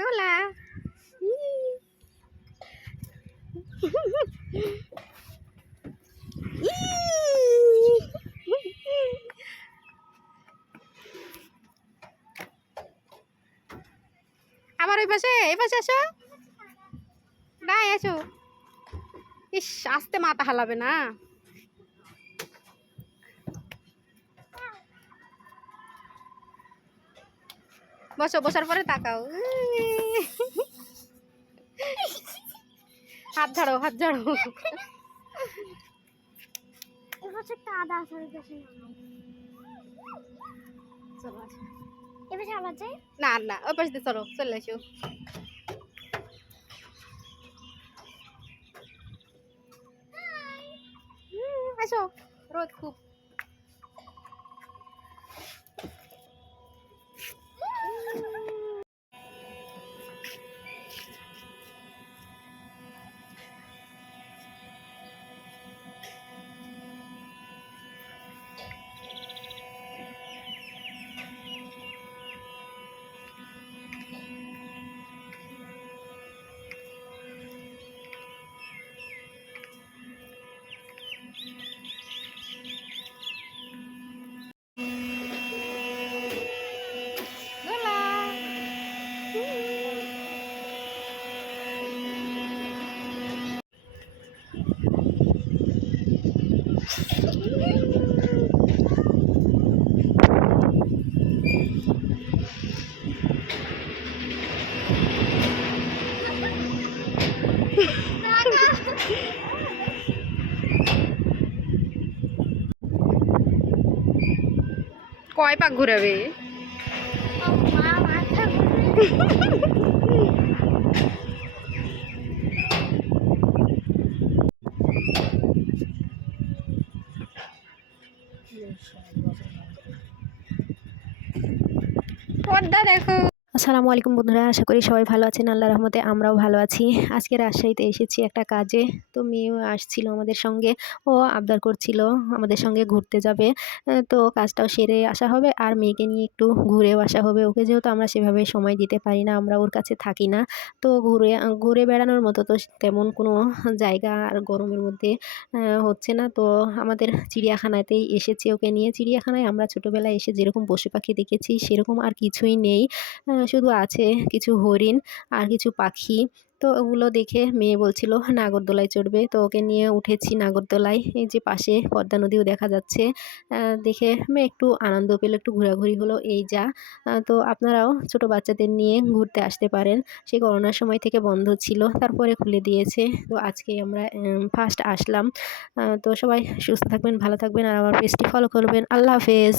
দোলা আবার ওই পাশে এই পাশে আসো নাই আসো ইস আস্তে মাথা হালাবে না বসো বসার পরে তাকাও হাত ঝাড়ো হাত ঝাড়ো না না ওই পাশে দিয়ে চলো চলে আসো আসো রোদ খুব কয় পাক ঘুরাবে পর্দা দেখো। আসসালামু আলাইকুম বন্ধুরা, আশা করি সবাই ভালো আছেন। আল্লাহর রহমতে আমরাও ভালো আছি। আজকে রাজশাহীতে এসেছি একটা কাজে, তো মেয়েও আসছিল আমাদের সঙ্গে। ও আবদার করছিল আমাদের সঙ্গে ঘুরতে যাবে, তো কাজটাও সেরে আসা হবে আর মেয়েকে নিয়ে একটু ঘুরেও আসা হবে। ওকে যেহেতু আমরা সেভাবে সময় দিতে পারি না, আমরা ওর কাছে থাকি না, তো ঘুরে বেড়ানোর মতো তো তেমন কোনো জায়গা আর গরমের মধ্যে হচ্ছে না। তো আমাদের চিড়িয়াখানাতেই এসেছি ওকে নিয়ে। চিড়িয়াখানায় আমরা ছোটোবেলায় এসে যেরকম পশু পাখি দেখেছি সেরকম আর কিছুই নেই, শুধু আছে কিছু হরিণ আর কিছু পাখি। তো ওগুলো দেখে মেয়ে বলছিল নাগরদোলায় চড়বে, তো ওকে নিয়ে উঠেছি নাগরদোলায়। এই যে পাশে পদ্মা নদীও দেখা যাচ্ছে, দেখে মেয়ে একটু আনন্দ পেল, একটু ঘোরাঘুরি হলো এই যা। তো আপনারাও ছোট বাচ্চাদের নিয়ে ঘুরতে আসতে পারেন। সেই করোনার সময় থেকে বন্ধ ছিল, তারপরে খুলে দিয়েছে। তো আজকে আমরা ফার্স্ট আসলাম। তো সবাই সুস্থ থাকবেন, ভালো থাকবেন আর আমার পেজটি ফলো করবেন। আল্লাহ হাফেজ।